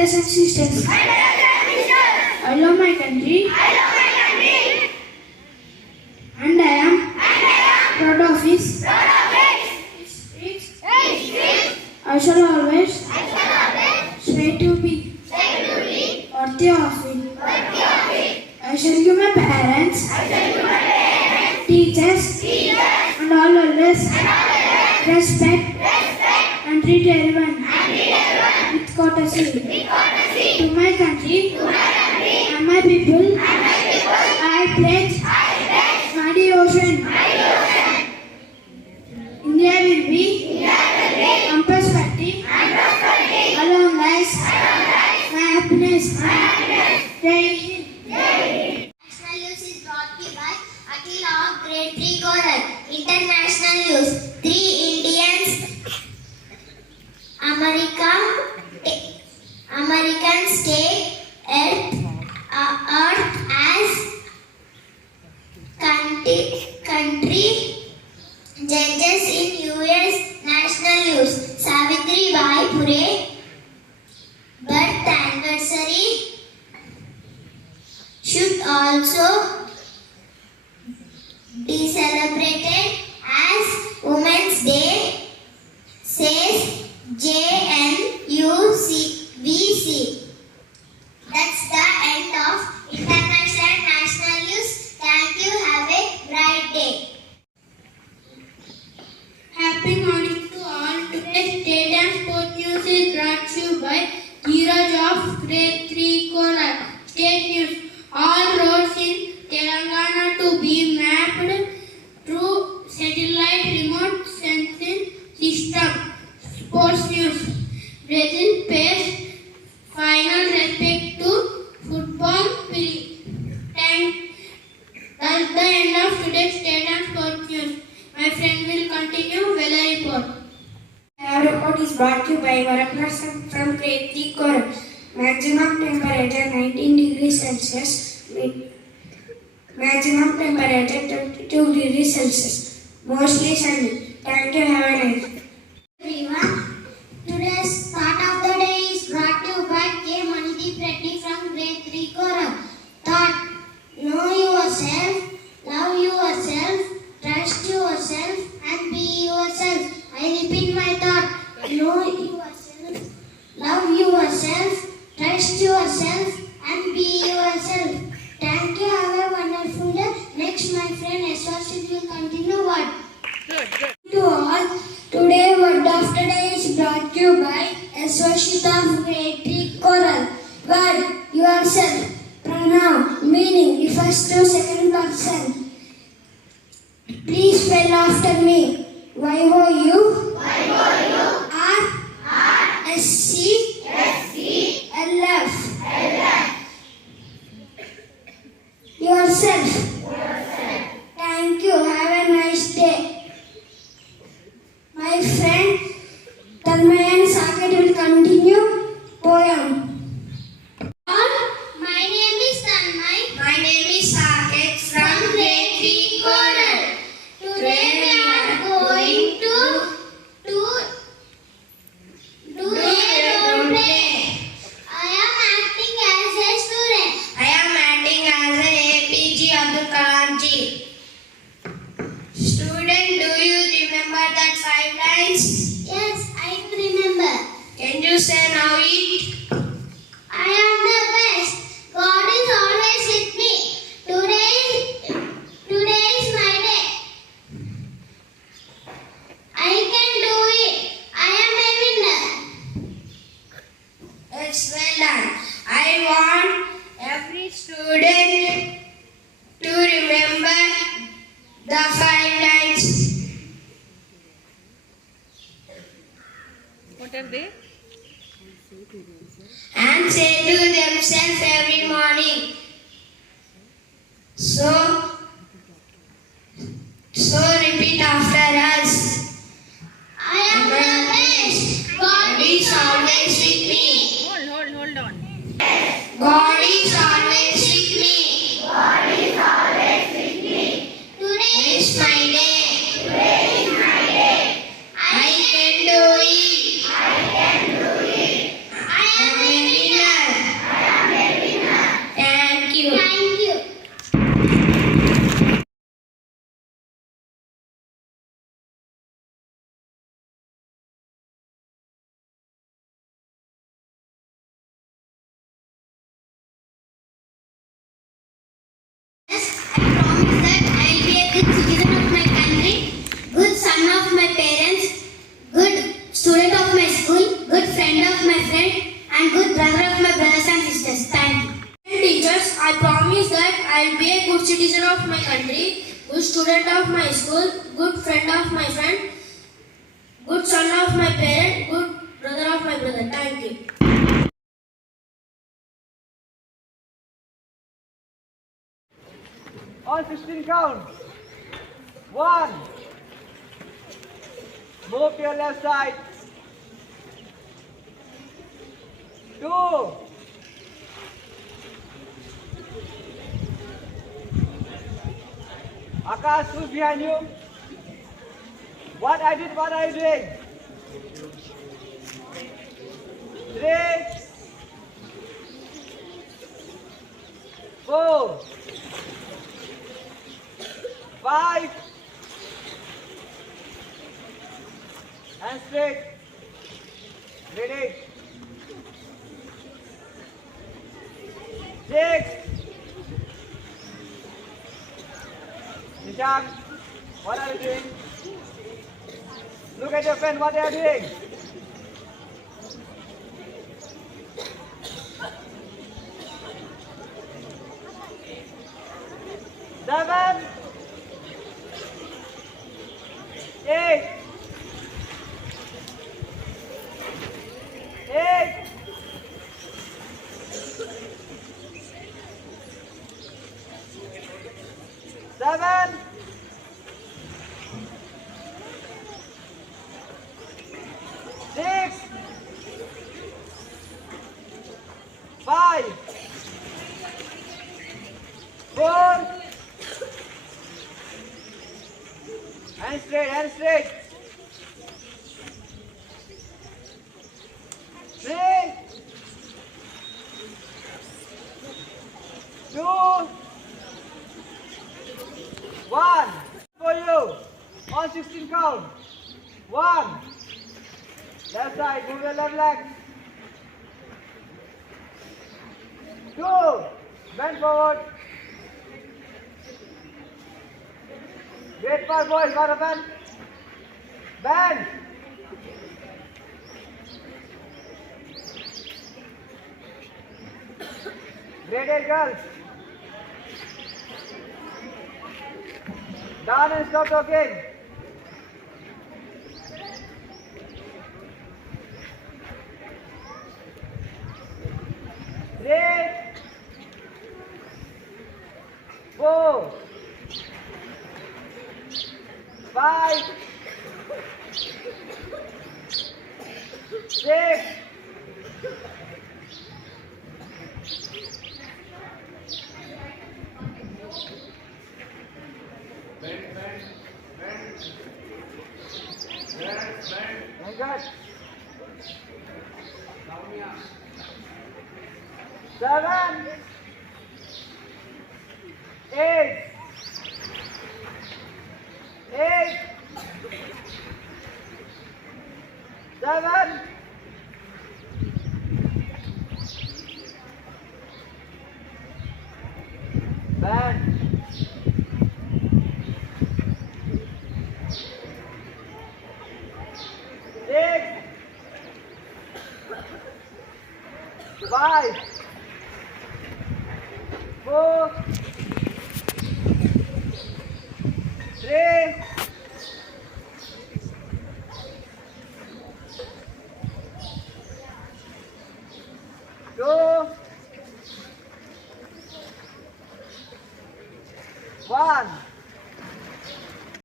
brothers and sisters. I love my country. And I am proud of it. I shall always strive to be worthy of it. I shall give my parents, teachers, and all others respect and treat everyone with courtesy. To my country and my people, I pledge my devotion. India will be and prosperity along lies my happiness. Jai Hind. National news is brought to you by Akila of Grade 3 Choral. International news. 3 Indians. Americans take Earth as country judges in US national news. Savitri Bai Phule birth anniversary should also be celebrated as Women's Day, says JNUVC. That's the end of international and national news. Thank you. Have a bright day. Happy morning to all. Today's state and sport news is brought to you by Dheeraj of Grade 3 Choral. State news. All roads in Telangana to be mapped through satellite remote sensing system. Sports news. Brazil pays final respect to football. That's the end of today's state and sport news. My friend will continue weather report. Weather report is brought to you by Varaknasan from Grade 3 Choral. Maximum temperature 19 degrees Celsius. Maximum temperature 22 degrees Celsius. Mostly sunny. Thank you. Have a nice day. Everyone, today's part of the day is brought to you by K. Manidip Reddy from Grade 3 Choral. Thought, know yourself, love yourself, trust yourself, and be yourself. I repeat my thought, know yourself, love yourself, trust yourself, and be yourself. Thank you. Have a wonderful day. Next, my friend Eswashit will continue what? To all, today word of the day is brought to you by Eswashita of Grade 3 Choral. Word, yourself. Pronoun, meaning, refers to second person. Please spell after me. Y-O-U R-S-C-L-F. Yourself. Thank you. Have a nice day. My friend Tanmay and Saket will continue poem. My name is Tanmay. My name is Saket from Grade 3 Choral. Today we are going to do a role play. I am acting as a student. I am acting as a APJ Abdul Kalam ji. Student, do you remember that 5 lines? Yes, I remember. Can you say now it? I am the best. God is always with me. Today is my day. I can do it. I am a winner. It's well done. I want every student to remember the 5 lines. What are they? And say to themselves every morning. So repeat after us. I am the best. God is always with me. Hold on. God is always with me. God is always with me. Today is my day. Today is my day. I can do it. I can do it. I am a winner. that I'll be a good citizen of my country, good son of my parents, good student of my school, good friend of my friend, and good brother of my brothers and sisters. Thank you. Teachers, I promise that I'll be a good citizen of my country, good student of my school, good friend of my friend, good son of my parent, good brother of my brother. Thank you. On 16 count. 1. Move to your left side. 2. Akash, who's behind you? What are you doing? 3. 4. 5. And straight. Ready. 6. Nishant, what are you doing? Look at your friend, what they are doing. 7. 8. 8. 7. 6. 5. 4. Hands straight. 3. 2. 1. For you. On 16 count. 1. Left side. Move your left leg. 2. Bend forward. Wait for boys. Got a bend. Bend. Grade 8 girls. Down and stop talking. Three, 4, 5, 6, 7, 8, 7, 6, 5,